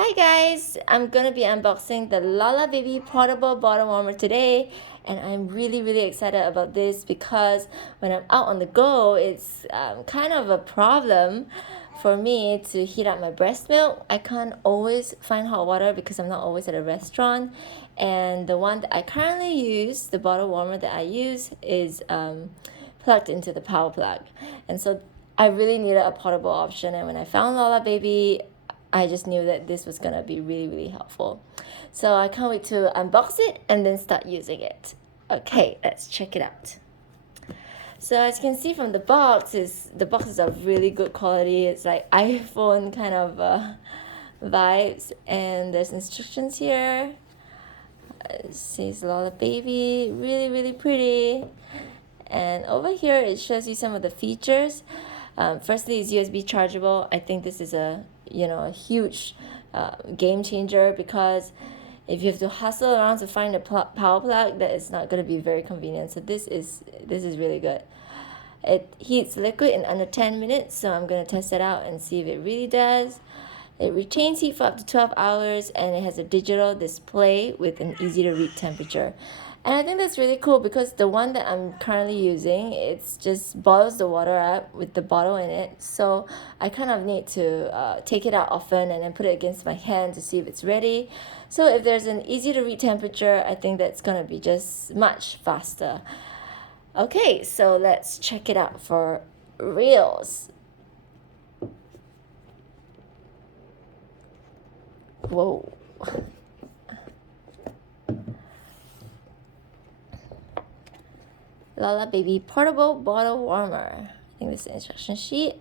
Hi guys, I'm gonna be unboxing the Lala Baby portable bottle warmer today, and I'm really excited about this because when I'm out on the go, it's kind of a problem for me to heat up my breast milk. I can't always find hot water because I'm not always at a restaurant, and the one that I currently use, the bottle warmer that I use, is plugged into the power plug, and so I really needed a portable option. And when I found Lala Baby, I just knew that this was gonna be really helpful. So I can't wait to unbox it and then start using it. Okay, let's check it out. So as you can see from the box is of really good quality. It's like iPhone kind of vibes, and there's instructions here. It says Lala Baby, really pretty. And over here it shows you some of the features. Firstly, it's USB chargeable. I think this is a huge game changer because if you have to hustle around to find a power plug, that is not going to be very convenient. So this is really good. It heats liquid in under 10 minutes, so I'm going to test it out and see if it really does. It retains heat for up to 12 hours, and it has a digital display with an easy to read temperature. And I think that's really cool because the one that I'm currently using, it's just boils the water up with the bottle in it. So I kind of need to take it out often and then put it against my hand to see if it's ready. So if there's an easy to read temperature, I think that's going to be just much faster. Okay, so let's check it out for reals. Whoa. Lala Baby portable bottle warmer. I think this is the instruction sheet.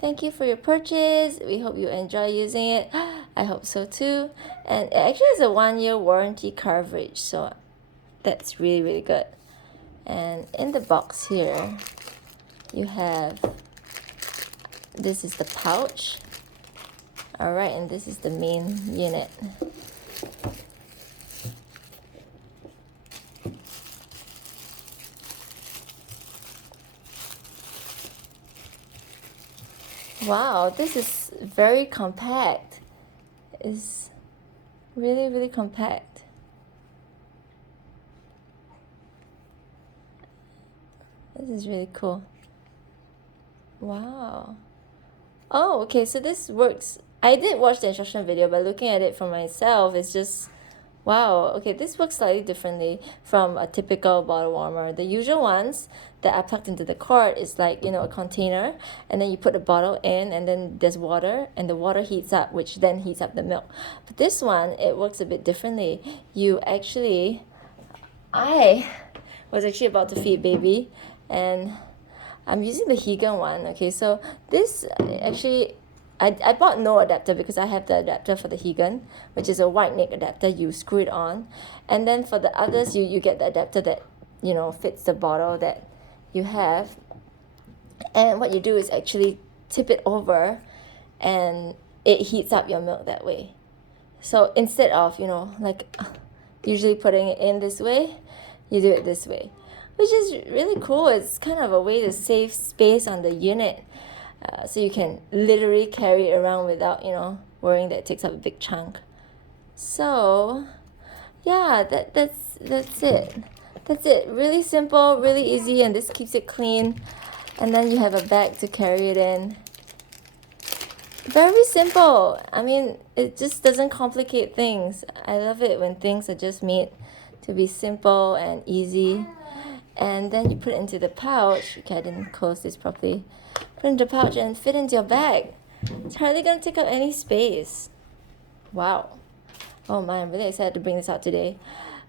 Thank you for your purchase. We hope you enjoy using it. I hope so too. And it actually has a 1-year warranty coverage, so that's really good. And in the box here, you have, this is the pouch. Alright, and this is the main unit. Wow, this is very compact. It's really compact. This is really cool. Wow. Oh, okay, so this works. I did watch the instruction video, but looking at it for myself, it's just, wow, okay, this works slightly differently from a typical bottle warmer. The usual ones that are plugged into the cord is like, a container, and then you put the bottle in, and then there's water, and the water heats up, which then heats up the milk. But this one, it works a bit differently. I was actually about to feed baby, and I'm using the Higan one. Okay, so this actually, I bought no adapter because I have the adapter for the Higan, which is a wide neck adapter. You screw it on, and then for the others, you get the adapter that fits the bottle that you have. And what you do is actually tip it over, and it heats up your milk that way. So instead of like usually putting it in this way, you do it this way, which is really cool. It's kind of a way to save space on the unit, so you can literally carry it around without worrying that it takes up a big chunk. So yeah, that's it. Really simple, really easy, and this keeps it clean. And then you have a bag to carry it in. Very simple. I mean, it just doesn't complicate things. I love it when things are just made to be simple and easy. And then you put it into the pouch. Okay, I didn't close this properly. Put it into the pouch and fit into your bag. It's hardly gonna take up any space. Wow. Oh my, I'm really excited to bring this out today.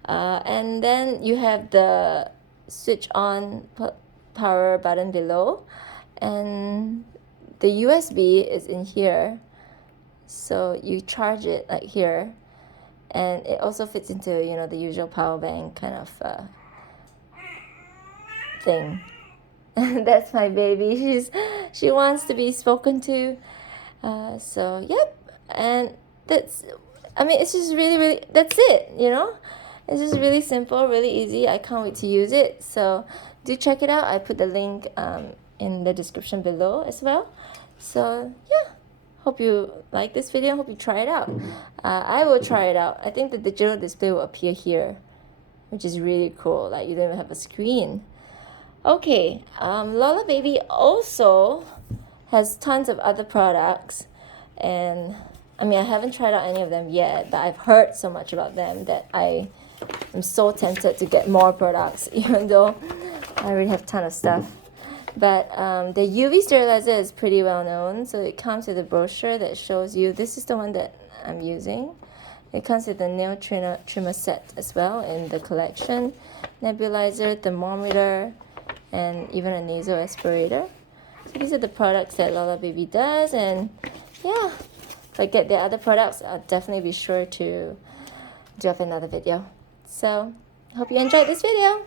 And then you have the switch on power button below, and the USB is in here, so you charge it like here, and it also fits into the usual power bank kind of thing. That's my baby. She wants to be spoken to. So yep, and it's just really that's it. It's just really simple, really easy. I can't wait to use it. So do check it out. I put the link in the description below as well. So yeah, hope you like this video. Hope you try it out. I will try it out. I think the digital display will appear here, which is really cool. Like you don't even have a screen. Okay, Lola Baby also has tons of other products, and I mean I haven't tried out any of them yet, but I've heard so much about them that I am so tempted to get more products, even though I already have a ton of stuff. But the UV sterilizer is pretty well known, so it comes with a brochure that shows you. This is the one that I'm using. It comes with a nail trimmer set as well in the collection, nebulizer, thermometer, and even a nasal aspirator. So these are the products that Lola Baby does, and yeah, if I get the other products, I'll definitely be sure to drop another video. So, hope you enjoyed this video.